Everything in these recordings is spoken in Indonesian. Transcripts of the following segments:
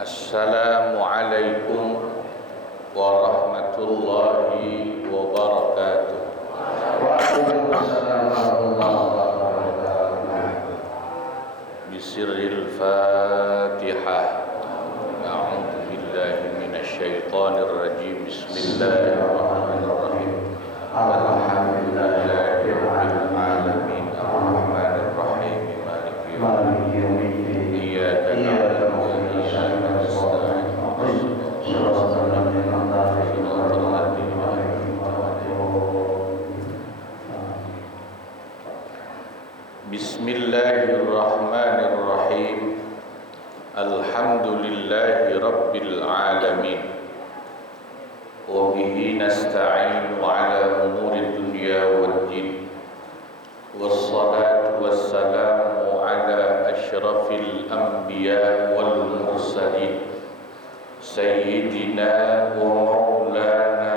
Assalamualaikum warahmatullahi wabarakatuh. Waalaikumsalam warahmatullahi wabarakatuh. Bisirril Fatihah. A'udzu billahi minasyaitonir rajim. Bismillahirrahmanirrahim. Alhamdulillahi rabbil alamin. Arrahmanir rahim. Maliki yaumiddin. Iyyaka na'budu wa iyyaka nasta'in. Shiratal ladzina an'amta 'alaihim. Bismillahirrahmanirrahim. Alhamdulillahi rabbil alamin. Wa bihi nasta'inu 'ala umuri dunya waddin. Wassalatu wassalamu 'ala asyrafil anbiya wal mursalin. Sayyidina wa maulana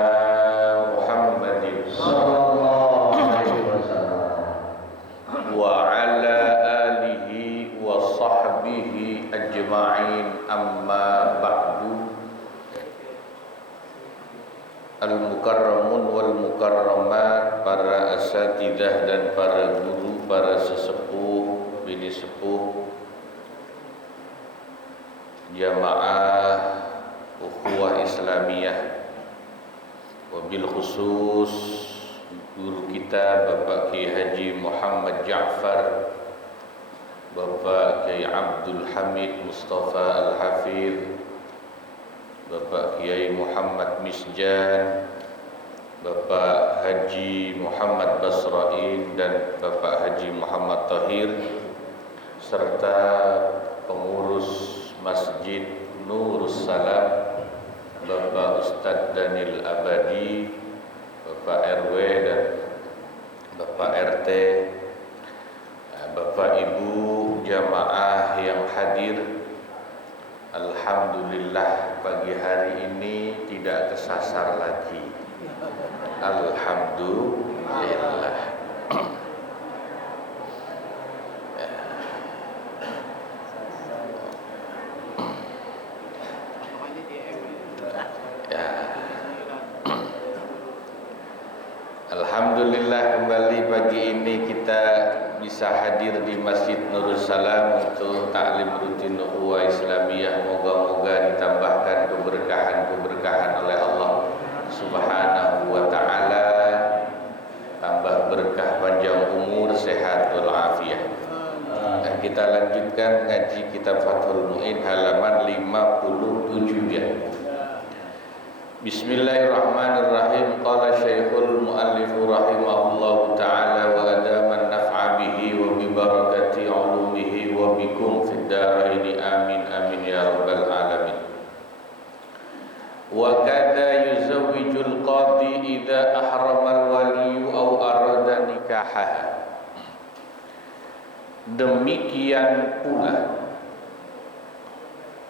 Muhammadin Sallallahu alaihi wasallam. wa ala alihi wa sahbihi ajma'in, amma ba'du. Al-mukarramun wal mukarramat, para asatidzah dan para guru, para sesepuh, bini sepuh, jamaah ukhuwah Islamiyah, wabil khusus guru kita Bapak Kiai Haji Muhammad Ja'far, Bapak Kiai Abdul Hamid Mustafa Al-Hafidh, Bapak Kiai Muhammad Misjan, Bapak Haji Muhammad Basrain, dan Bapak Haji Muhammad Tahir, serta pengurus Masjid Nurus Salam, Bapak Ustadz Daniel Abadi, Bapak RW dan Bapak RT, Bapak Ibu jamaah yang hadir. Alhamdulillah pagi hari ini tidak kesasar lagi. Alhamdulillah. Alhamdulillah kembali pagi ini kita bisa hadir di Masjid Nurul Salam untuk taklim rutin ukhuwah Islamiyah. Moga-moga ditambahkan keberkahan-keberkahan oleh Allah Subhanahu wa taala, tambah berkah panjang umur, sehat walafiat. Dan kita lanjutkan ngaji kitab Fathul Mu'in halaman 57 ya. Bismillahirrahmanirrahim. Qala Syekhul Mu'allif rahimahullahu ta'ala wa adaman naf'a bihi wa bi barakati ulumihi wa bikum fid dharaini amin amin ya rabbal alamin. Wa kadza yuzawwijul qadi idza ahrama al-waliyu aw arada nikahaha. Demikian pula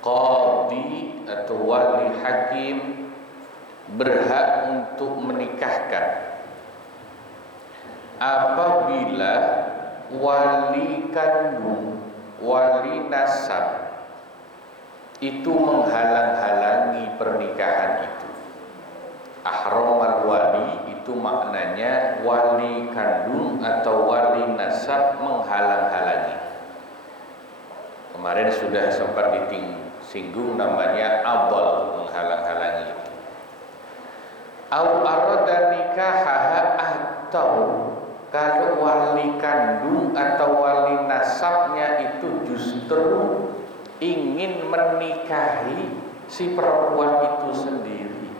qadi atau wali hakim berhak untuk menikahkan apabila wali kandung, wali nasab itu menghalang-halangi pernikahan itu. Ahramal wali itu maknanya wali kandung atau wali nasab menghalang-halangi. Kemarin sudah sempat disinggung namanya adol, menghalang-halangi. Au arada nikahaha, atau kalau wali kandung atau wali nasabnya itu justru ingin menikahi si perempuan itu sendiri.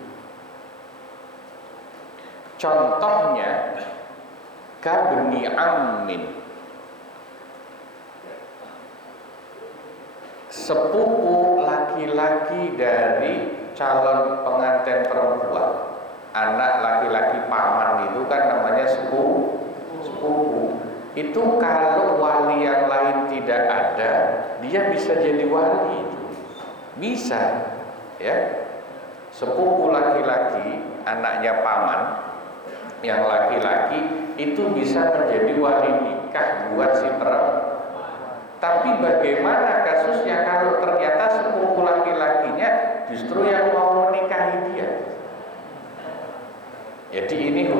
Contohnya kabni ammin, sepupu laki-laki dari calon pengantin perempuan. Anak laki-laki paman itu kan namanya sepupu. Itu kalau wali yang lain tidak ada, dia bisa jadi wali itu. Bisa, ya. Sepupu laki-laki, anaknya paman yang laki-laki itu bisa menjadi wali nikah buat si perempuan. Tapi bagaimana kasusnya kalau ternyata sepupu laki-laki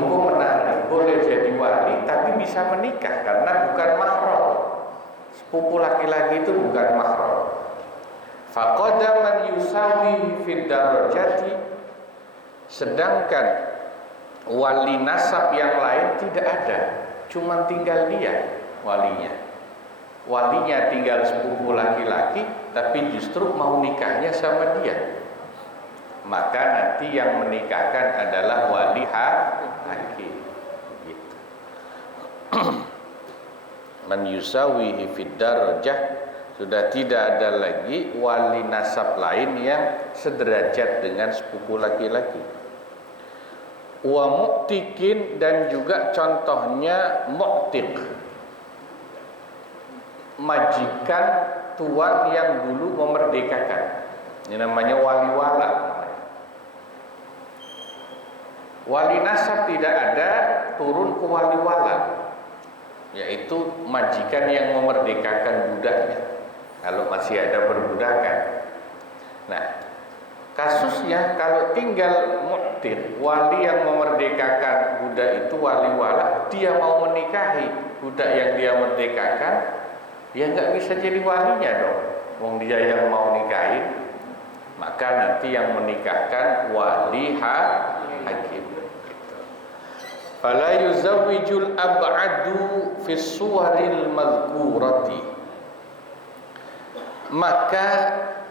hukum menarik, boleh jadi wali tapi bisa menikah karena bukan mahram. Sepupu laki-laki itu bukan mahram. Faqada man yusawi fid darajati, sedangkan wali nasab yang lain tidak ada, cuma tinggal dia walinya. Walinya tinggal sepupu laki-laki, tapi justru mau nikahnya sama dia. Maka nanti yang menikahkan adalah wali hakim. Gitu. Man yusawihi fid darajah, sudah tidak ada lagi wali nasab lain yang sederajat dengan sepupu laki-laki. Wa mu'tikin, dan juga contohnya mu'tik, majikan tuan yang dulu memerdekakan. Ini namanya wali wala. Wali nasab tidak ada, turun ke wali wala, yaitu majikan yang memerdekakan budaknya kalau masih ada perbudakan. Nah, kasusnya kalau tinggal mu'tir, wali yang memerdekakan budak itu wali wala, dia mau menikahi budak yang dia merdekakan, ya nggak bisa jadi walinya dong, wong dia yang mau nikahin. Maka nanti yang menikahkan wali hakim. Fala yuzawwijul ab'adu fi suwaril madhkurati, maka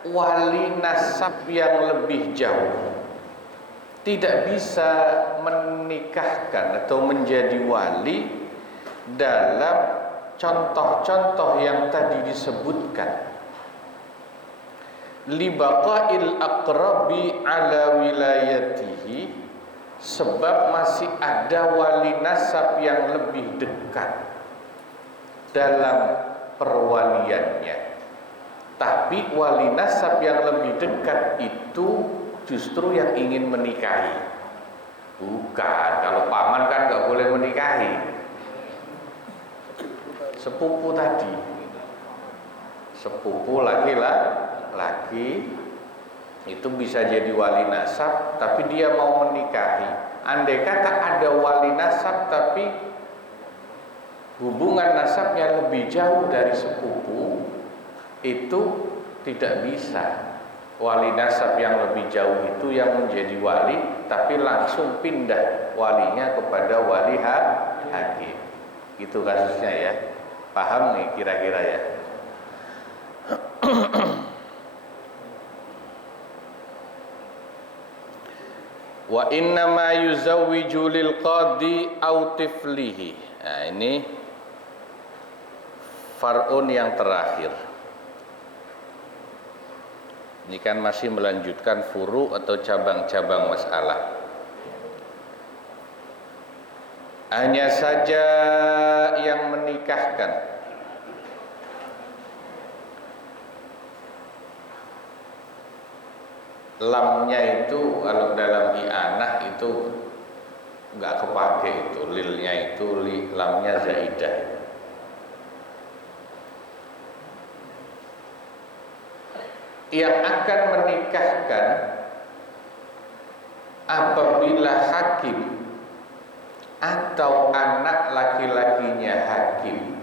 wali nasab yang lebih jauh tidak bisa menikahkan atau menjadi wali dalam contoh-contoh yang tadi disebutkan. Li baqa'il aqrabi ala wilayatihi, sebab masih ada wali nasab yang lebih dekat dalam perwaliannya. Tapi wali nasab yang lebih dekat itu justru yang ingin menikahi. Bukan, kalau paman kan gak boleh menikahi. Sepupu tadi, sepupu laki-laki itu bisa jadi wali nasab, tapi dia mau menikahi. Andai kata ada wali nasab tapi hubungan nasabnya lebih jauh dari sepupu, itu tidak bisa. Wali nasab yang lebih jauh itu yang menjadi wali, tapi langsung pindah walinya kepada wali hakim. Itu kasusnya ya. Paham nih kira-kira ya? Wa inna ma yuzawwiju lil qadi aw tiflihi. Nah, ini far'un yang terakhir. Ini kan masih melanjutkan furu atau cabang-cabang masalah. Hanya saja yang menikahkan lamnya itu kalau dalam i'anah itu enggak kepake, itu lilnya itu lamnya zaidah. Yang akan menikahkan apabila hakim atau anak laki-lakinya hakim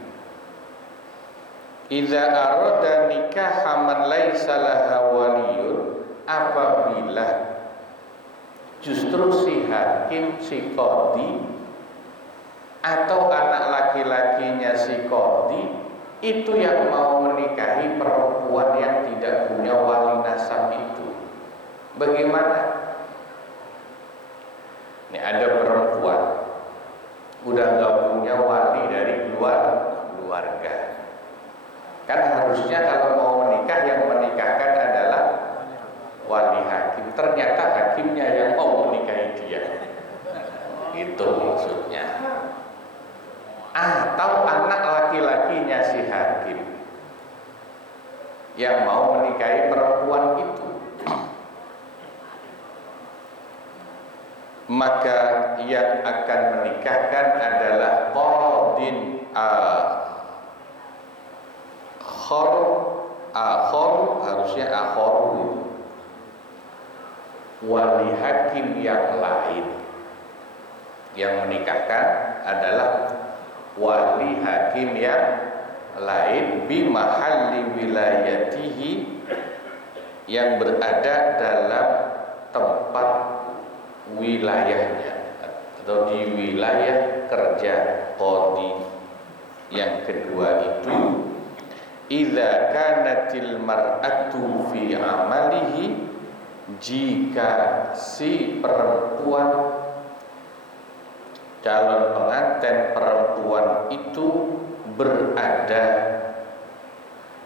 idza arada nikah man laisa laha waliyun, apabila justru si hakim, si qadhi atau anak laki-lakinya si qadhi itu yang mau menikahi perempuan yang tidak punya wali nasab itu. Bagaimana? Ini ada perempuan udah gak punya wali dari keluarga. Kan harusnya kalau mau menikah yang menikahkan adalah wali hakim. Ternyata hakimnya yang mau menikahi dia. Itu maksudnya. Atau anak laki-lakinya si hakim yang mau menikahi perempuan itu. Maka yang akan menikahkan adalah qadin akhar, harusnya akhar itu wali hakim yang lain. Yang menikahkan adalah wali hakim yang lain bi mahalli wilayatihi, yang berada dalam tempat wilayahnya atau di wilayah kerja qadhi. Yang kedua itu idza kanatil mar'atu fi amalihi, jika si perempuan calon pengantin perempuan itu berada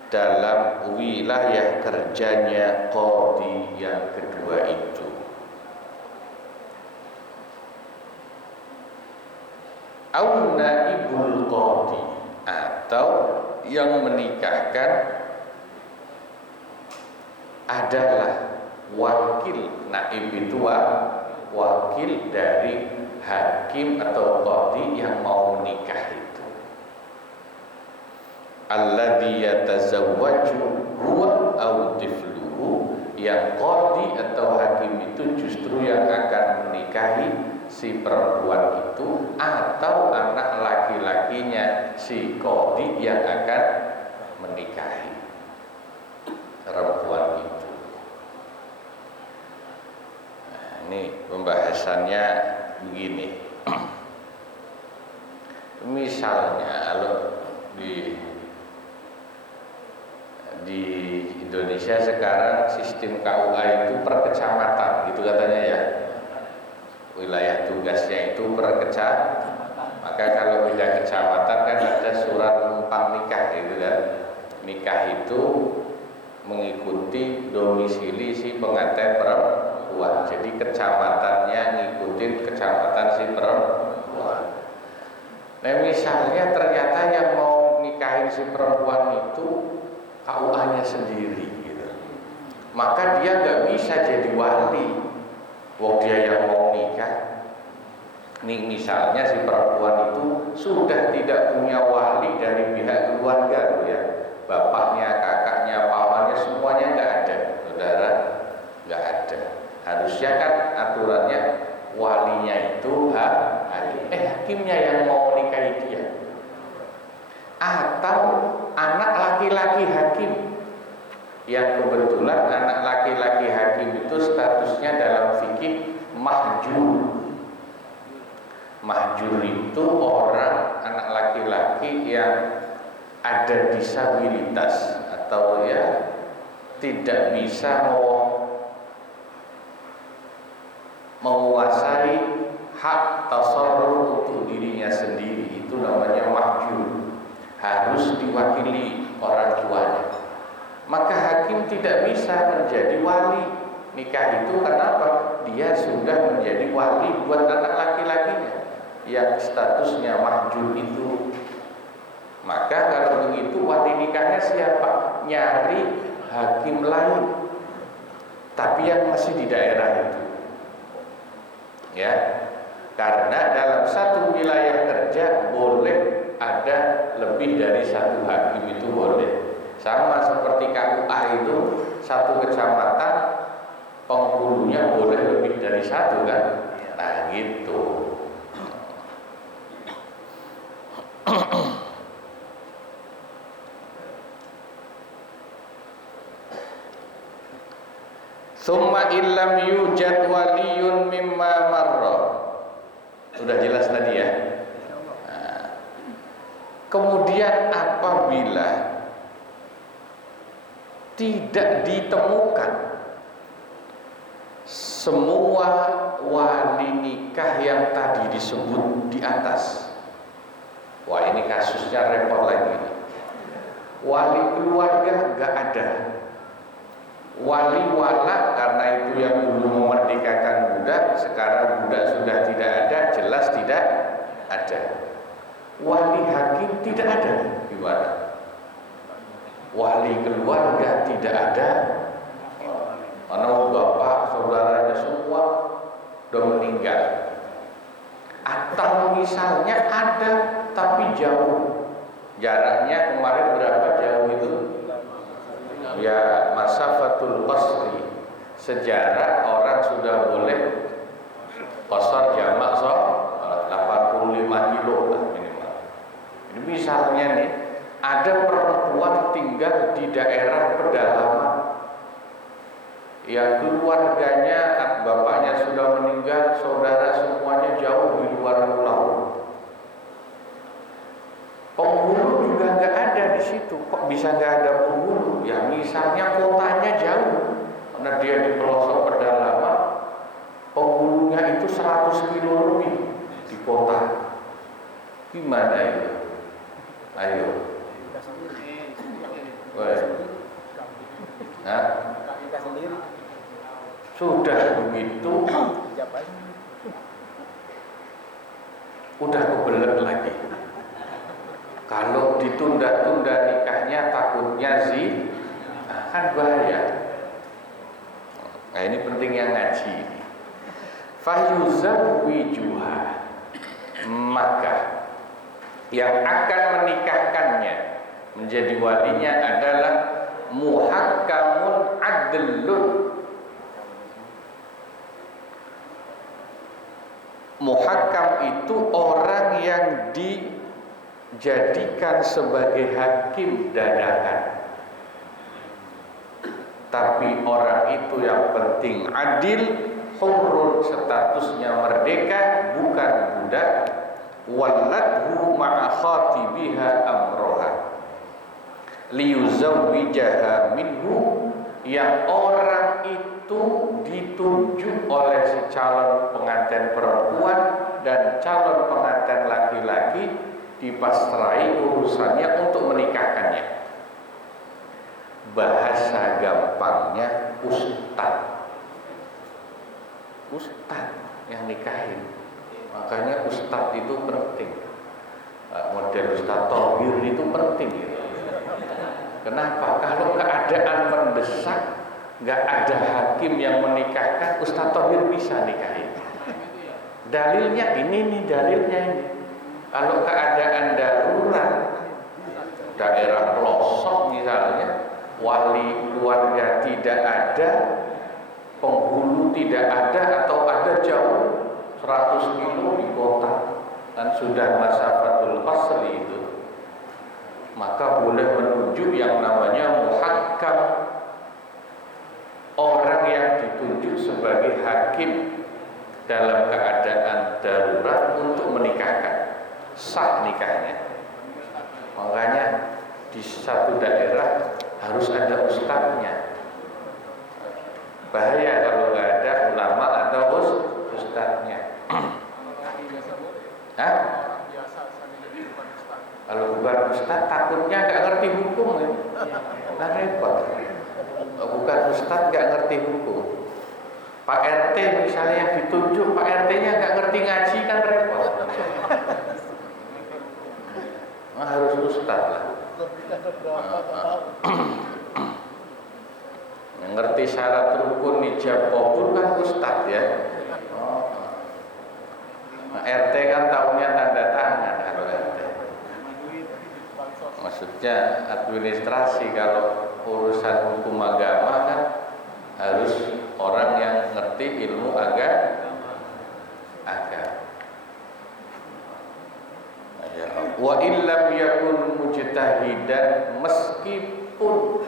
dalam wilayah kerjanya qadhi yang kedua itu. Au naibul qadhi, atau yang menikahkan adalah wakil. Naib itu wakil dari hakim atau qadhi yang mau menikah itu. Alladhi yatazawwaju huwa aw tifluhu, yang qadhi atau hakim itu justru yang akan menikahi si perempuan itu atau anak laki-lakinya si qadhi yang akan menikahi perempuan itu. Nah, ini pembahasannya begini. Misalnya kalau di Indonesia sekarang sistem KUA itu per kecamatan gitu katanya ya, wilayah tugasnya itu per kecamatan. Maka kalau beda kecamatan kan ada surat numpang nikah gitu kan. Nikah itu mengikuti domisili si pengantin perempuan. Jadi kecamatannya ngikutin kecamatan si perempuan. Nah misalnya ternyata yang mau nikahin si perempuan itu KUA-nya sendiri gitu. Maka dia nggak bisa jadi wali. Wong dia yang mau nikah. Nih misalnya si perempuan itu sudah tidak punya wali dari pihak keluarga tuh ya. Bapaknya, kakaknya, pamannya semuanya nggak ada. Saudara nggak ada. Harusnya kan aturannya walinya itu hakim. Hakimnya yang mau nikahi dia. Atau anak laki-laki hakim, yang kebetulan anak laki-laki hakim itu statusnya dalam fikih mahjur. Mahjur itu orang anak laki-laki yang ada disabilitas atau ya tidak bisa menguasai hak tasarruf untuk dirinya sendiri, itu namanya mahjur. Harus diwakili orang tuanya. Maka hakim tidak bisa menjadi wali nikah itu. Kenapa? Dia sudah menjadi wali buat anak laki-lakinya yang statusnya mahjur itu. Maka kalau begitu wali nikahnya siapa? Nyari hakim lain, tapi yang masih di daerah itu. Ya, karena dalam satu wilayah kerja boleh ada lebih dari satu hakim, itu boleh. Sama seperti KUA itu satu kecamatan penghulunya boleh lebih dari satu kan. Nah gitu. Summa illam yujad waliyun mimma marra. Sudah jelas tadi ya. Kemudian apabila tidak ditemukan semua wali nikah yang tadi disebut di atas, wah ini kasusnya repot lagi. Wali keluarga nggak ada, wali wala karena itu yang dulu memerdekakan budak, sekarang budak sudah tidak ada, jelas tidak ada. Wali hakim tidak ada, gimana? Wali keluarga tidak ada, anak bapak saudaranya semua sudah meninggal. Atau misalnya ada tapi jauh, jaraknya kemarin berapa jauh itu? Ya masafatul qasri, sejarah orang sudah boleh qasar jamak sholat kilo lah minimal. Ini misalnya nih, ada perempuan tinggal di daerah pedalaman yang keluarganya, bapaknya sudah meninggal, saudara semuanya jauh di luar pulau. Penghulu juga nggak ada di situ. Kok bisa nggak ada penghulu? Ya misalnya kotanya jauh, karena dia di pelosok pedalaman, penghulunya itu 100 kilo lebih di kota. Gimana itu? Ayo. Nah, sudah begitu, udah kebelet lagi. Kalau ditunda-tunda nikahnya takutnya kan bahaya. Nah ini penting yang ngaji. Fayuzawwijuha, maka yang akan menikahkannya menjadi walinya adalah muhakkamun adlun. Muhakkam itu orang yang dijadikan sebagai hakim dadakan, tapi orang itu yang penting adil, hurrun, statusnya merdeka, bukan budak, waladhu ma'a khatibiha amroha liyuzawwijaha minhu, yang orang itu ditunjuk oleh si calon pengantin perempuan dan calon pengantin laki-laki, dipasrai urusannya untuk menikahkannya. Bahasa gampangnya ustad yang nikahin. Makanya ustad itu penting. Model Ustaz Thohir itu penting gitu. Kenapa? Kalau keadaan mendesak, nggak ada hakim yang menikahkan, Ustaz Thohir bisa nikahin. Dalilnya ini nih, dalilnya ini. Kalau keadaan darurat, daerah pelosok misalnya, wali keluarga tidak ada, penghulu tidak ada, atau ada jauh 100 kilo di kota, dan sudah masafatul qasri itu, maka boleh menunjuk yang namanya muhakkam, orang yang ditunjuk sebagai hakim dalam keadaan darurat untuk menikahkan, sah nikahnya. Makanya di satu daerah harus ada ustadznya. Bahaya kalau nggak ada ulama atau ustadznya. Hah? Kalau bukan ustadz takutnya nggak ngerti hukum, nah repot. Bukan ustadz nggak ngerti hukum. Pak RT misalnya ditunjuk, Pak RT-nya nggak ngerti ngaji, kan repot. Nah, harus ustadz lah. Yang ngerti syarat rukun ijab qabul kan ustadz ya. Nah, RT kan tahunya tanda tangan kalau RT. Maksudnya administrasi. Kalau urusan hukum agama kan harus orang yang ngerti ilmu agama. Wa illam yakun mujtahidan, meskipun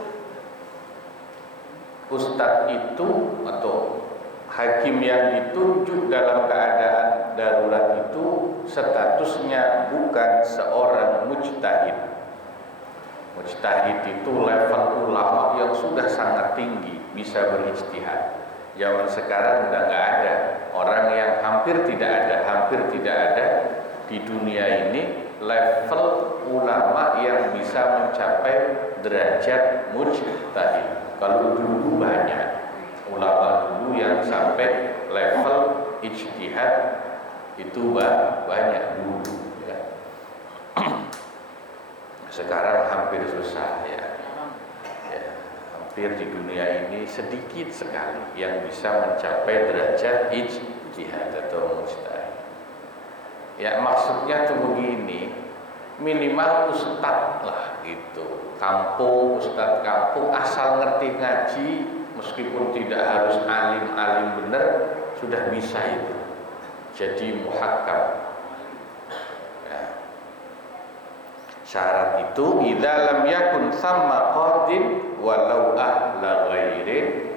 ustadz itu atau hakim yang ditunjuk dalam keadaan darurat itu statusnya bukan seorang mujtahid. Mujtahid itu level ulama yang sudah sangat tinggi, bisa berijtihad. Zaman sekarang udah nggak ada, orang yang hampir tidak ada di dunia ini level ulama yang bisa mencapai derajat mujtahid. Kalau dulu banyak ulama dulu yang sampai level ijtihad itu banyak dulu ya. Sekarang hampir susah ya. Hampir di dunia ini sedikit sekali yang bisa mencapai derajat ijtihad atau mujtahid. Ya maksudnya tuh begini, minimal ustadz lah gitu, kampung, ustadz kampung asal ngerti ngaji, meskipun tidak harus alim bener, sudah bisa itu jadi muhakkam. Syarat itu idza lam yakun samma qadin walau ahla ghairin,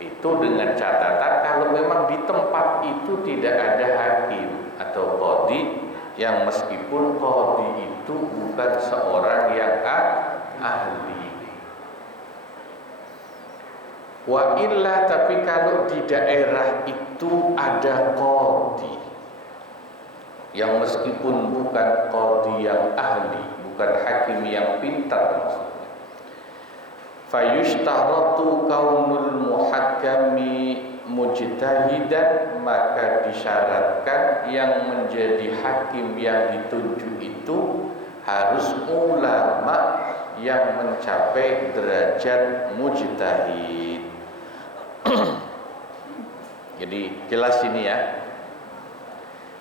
itu dengan catatan kalau memang di tempat itu tidak ada hakim atau qadhi yang meskipun qadhi itu bukan seorang yang ahli. Wa illa, tapi kalau di daerah itu ada qadhi yang meskipun bukan qadhi yang ahli, bukan hakim yang pintar maksudnya, fayushtaratu kaunul muhakkami mujtahidan, maka disyaratkan yang menjadi hakim yang ditunjuk itu harus ulama yang mencapai derajat mujtahid. Jadi jelas ini ya.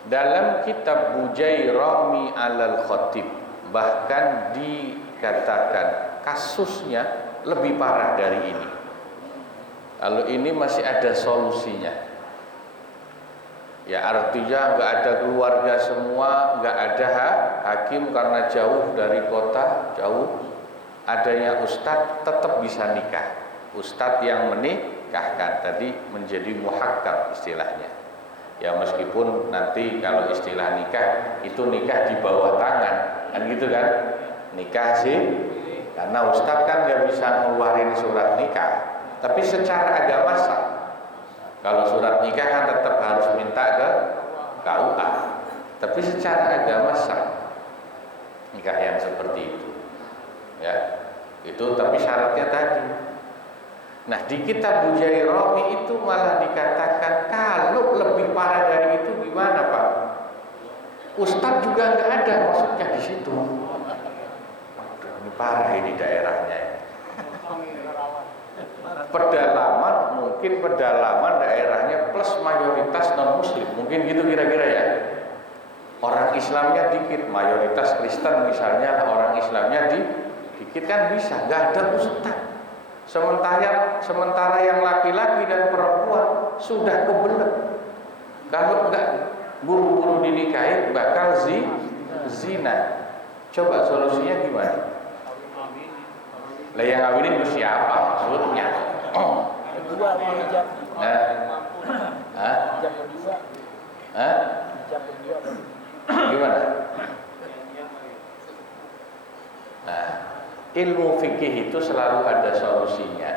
Dalam kitab Bujairami alal Khatib bahkan dikatakan kasusnya lebih parah dari ini. Kalau ini masih ada solusinya. Ya artinya nggak ada keluarga semua, nggak ada hakim karena jauh dari kota, jauh. Adanya ustadz tetap bisa nikah. Ustadz yang menikahkan tadi menjadi muhakkam istilahnya. Ya meskipun nanti kalau istilah nikah itu nikah di bawah tangan, kan gitu kan? Nikah sih, karena ustadz kan nggak bisa ngeluarin surat nikah. Tapi secara agama sah. Kalau surat nikah kan tetap harus minta ke KUA. Tapi secara agama sah nikah yang seperti itu. Ya, itu tapi syaratnya tadi. Nah di kitab Bujairami itu malah dikatakan kalau lebih parah dari itu gimana Pak? Ustadz juga nggak ada maksudnya di situ. Waduh, ini parah ini daerahnya. Pedalaman, mungkin pedalaman daerahnya plus mayoritas non muslim, mungkin gitu kira-kira ya. Orang Islamnya dikit, mayoritas Kristen misalnya, orang Islamnya dikit kan bisa, nggak ada ustadz. Sementara yang laki-laki dan perempuan sudah kebelet. Kalau enggak buru-buru dinikahin bakal zina. Coba solusinya gimana? Lah yang ngawinin itu siapa maksudnya? Kedua mau hijab. Hijab kedua. Hijab kedua. Gimana? Nah, ilmu fikih itu selalu ada solusinya.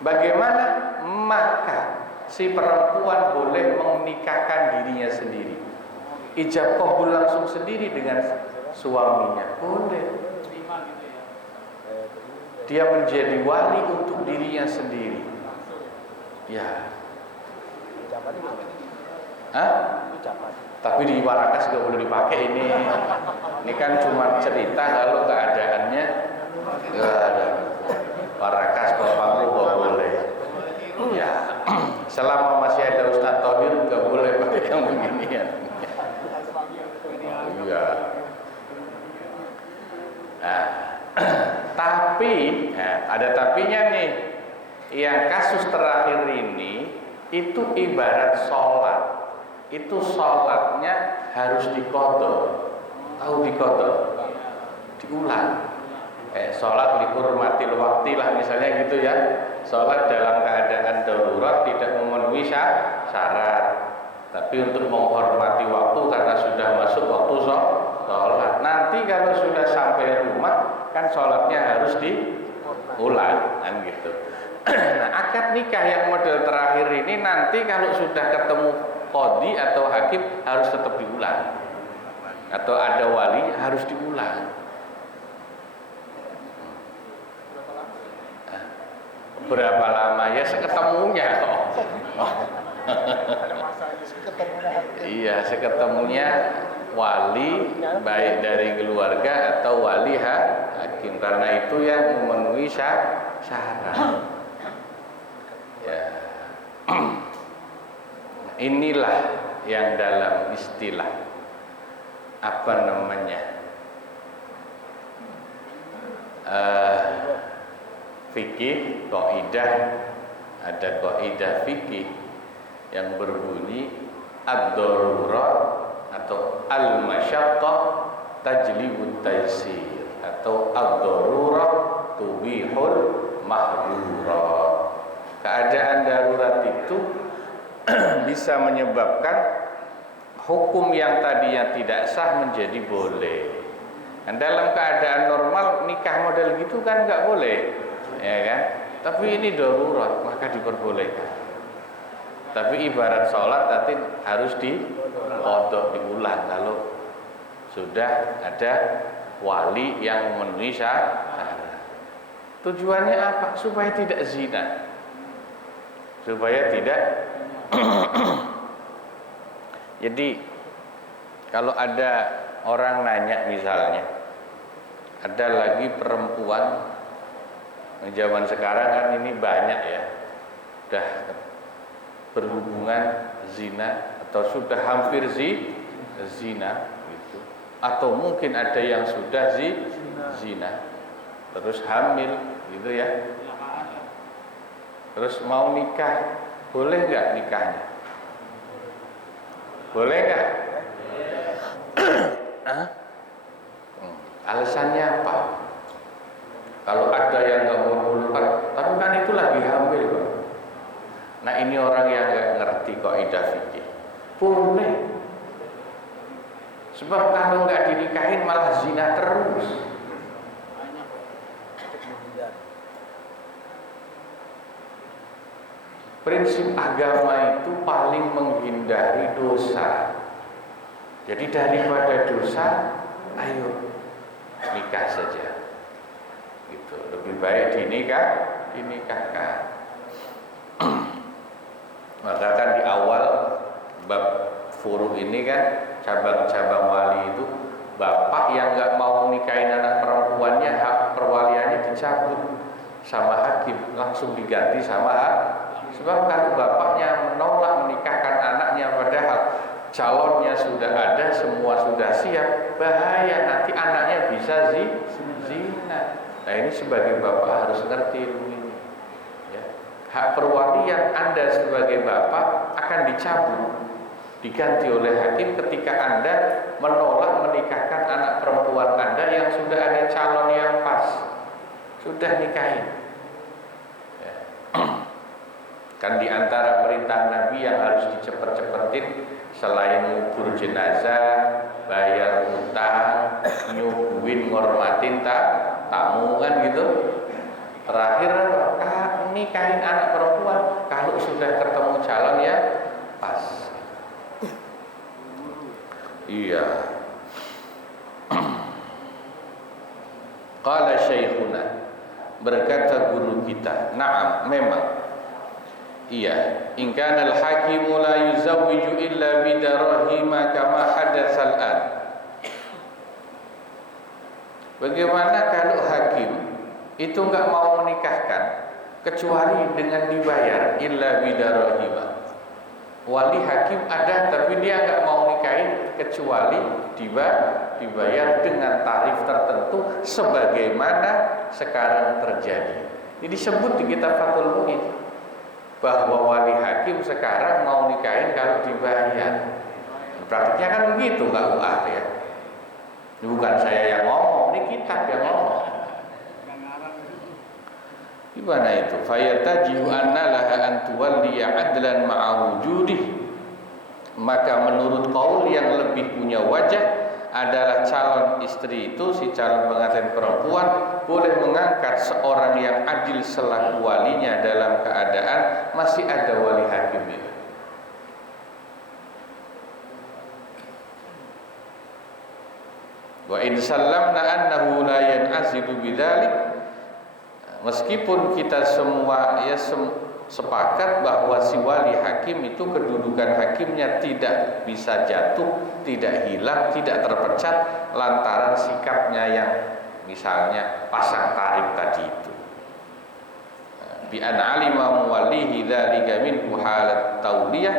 Bagaimana maka si perempuan boleh menikahkan dirinya sendiri, ijab qabul langsung sendiri dengan suaminya, boleh. Dia menjadi wali untuk dirinya sendiri. Ya. Tapi di Warakas gak boleh dipakai ini. Ini kan cuma cerita, kalau keadaannya gak ada. Warakas bapakmu gak boleh. Ya, selama masih ada Ustadz Thohir gak boleh pakai yang begini ya. Iya. Nah, tapi ada tapinya nih. Yang kasus terakhir ini itu ibarat sholat. Itu sholatnya harus diqadha. Tahu diqadha? Diulang. Sholat dihormatil waktu lah misalnya gitu ya. Sholat dalam keadaan darurat tidak memenuhi syarat, tapi untuk menghormati waktu karena sudah masuk waktu sholat. Nanti kalau sudah sampai rumah kan sholatnya harus diulang kan gitu. Nah akad nikah yang model terakhir ini nanti kalau sudah ketemu qadhi atau hakim harus tetap diulang, atau ada wali harus diulang. Berapa lama ya seketemunya kok. Iya, seketemunya wali baik dari keluarga atau wali hakim, karena itu yang memenuhi syarat. Ya. Inilah yang dalam istilah apa namanya fikih, kaidah, ada kaidah fikih yang berbunyi ad-darurat atau al-masyaqqah tajlibut taysir atau ad-darurah tubihul mahdura. Keadaan darurat itu bisa menyebabkan hukum yang tadinya tidak sah menjadi boleh. Dan dalam keadaan normal nikah model gitu kan nggak boleh, ya kan? Tapi ini darurat maka diperbolehkan. Tapi ibarat sholat nanti harus diqodho, diulang kalau sudah ada wali yang memenuhi syarat. Tujuannya apa? Supaya tidak zina. Supaya tidak. Jadi kalau ada orang nanya misalnya, ada lagi perempuan zaman sekarang kan ini banyak ya, sudah berhubungan zina atau sudah hampir zina gitu. Atau mungkin ada yang sudah zina terus hamil gitu ya. Terus mau nikah, boleh nggak nikahnya? Boleh nggak? Alasannya apa? Kalau ada yang nggak mau keluar, tapi kan itu lagi hamil, Pak. Nah ini orang yang nggak ngerti kaidah fikih. Boleh. Sebab kalau nggak dinikahin malah zina terus. Prinsip agama itu paling menghindari dosa. Jadi daripada dosa, ayo nikah saja. Gitu. Lebih baik dinikahkan. Maka kan di awal bab furu ini kan cabang-cabang wali itu bapak yang nggak mau nikahin anak perempuannya hak perwaliannya dicabut sama hakim, langsung diganti sama hakim. Sebab kalau bapaknya menolak menikahkan anaknya padahal calonnya sudah ada, semua sudah siap, bahaya nanti anaknya bisa zina. Nah ini sebagai bapak harus ngerti ilmu ini ya. Hak perwalian Anda sebagai bapak akan dicabut, diganti oleh hakim ketika Anda menolak menikahkan anak perempuan Anda yang sudah ada calon yang pas, sudah nikahin ya. Kan diantara perintah Nabi yang harus dicepet-cepetin selain ngubur jenazah, bayar utang, nyuguhin, ngormatin tamu kan gitu. Terakhir nikahin anak perempuan kalau sudah ketemu calon ya pas. Iya. Qala syekhuna, berkata guru kita, na'am, memang iya, in kana al-hakimu la yuzawwiju illa bidarahima kama hadatsal an. Bagaimana kalau hakim itu enggak mau menikahkan kecuali dengan dibayar illa bidarahima. Wali hakim ada tapi dia enggak mau nikahin kecuali dibayar dengan tarif tertentu sebagaimana sekarang terjadi. Ini disebut di kitab Fathul Mu'in bahwa wali hakim sekarang mau nikahin kalau dibayar. Praktiknya kan begitu, nggak UA ya. Ini bukan saya yang ngomong, ini kitab yang ngomong. Gimana itu? Fayatajihu anna laha an tuwalliya adlan ma'a wujudih. Maka menurut qaul yang lebih punya wajah adalah calon istri itu, si calon pengantin perempuan boleh mengangkat seorang yang adil selaku walinya dalam keadaan masih ada wali hakim itu. Wa in sallamna annahu la yan'azilu bidzalik, meskipun kita semua ya sepakat bahwa si wali hakim itu kedudukan hakimnya tidak bisa jatuh, tidak hilang, tidak terpecat lantaran sikapnya yang misalnya pasang tarif tadi itu. Bi an alima muwallihi dzalika minhu halat tauliyah,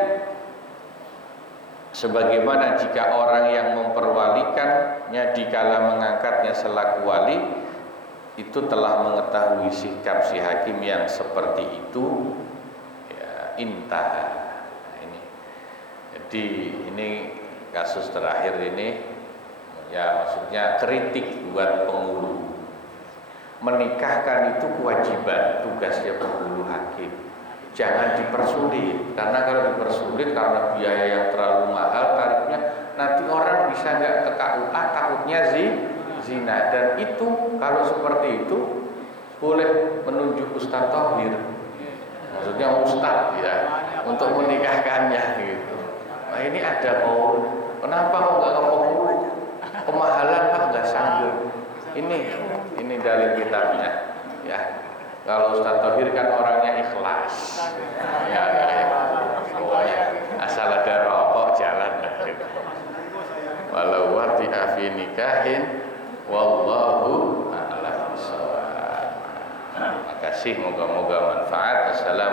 sebagaimana jika orang yang memperwalikannya dikala mengangkatnya selaku wali itu telah mengetahui sikap si hakim yang seperti itu, ya intah. Nah, ini. Jadi ini kasus terakhir ini Ya, maksudnya kritik buat penghulu. Menikahkan itu kewajiban, tugasnya penghulu hakim. Jangan dipersulit, karena kalau dipersulit karena biaya yang terlalu mahal tarifnya, nanti orang bisa nggak ke KUA, takutnya zina. Dan itu kalau seperti itu boleh menunjuk Ustadz Thohir, maksudnya Ustadz ya, untuk menikahkannya gitu. Nah ini ada kenapa kok nggak ke penghulu? Kemahalan Pak, nggak sanggup. Ini dalil kitabnya ya. Kalau Ustadz Thohir kan orangnya ikhlas ya, pokoknya asal ada rokok jalan gitu. Walau wati'a fi nikahin wallahu a'lam bishawab. Terima kasih, moga-moga manfaat. Assalamualaikum.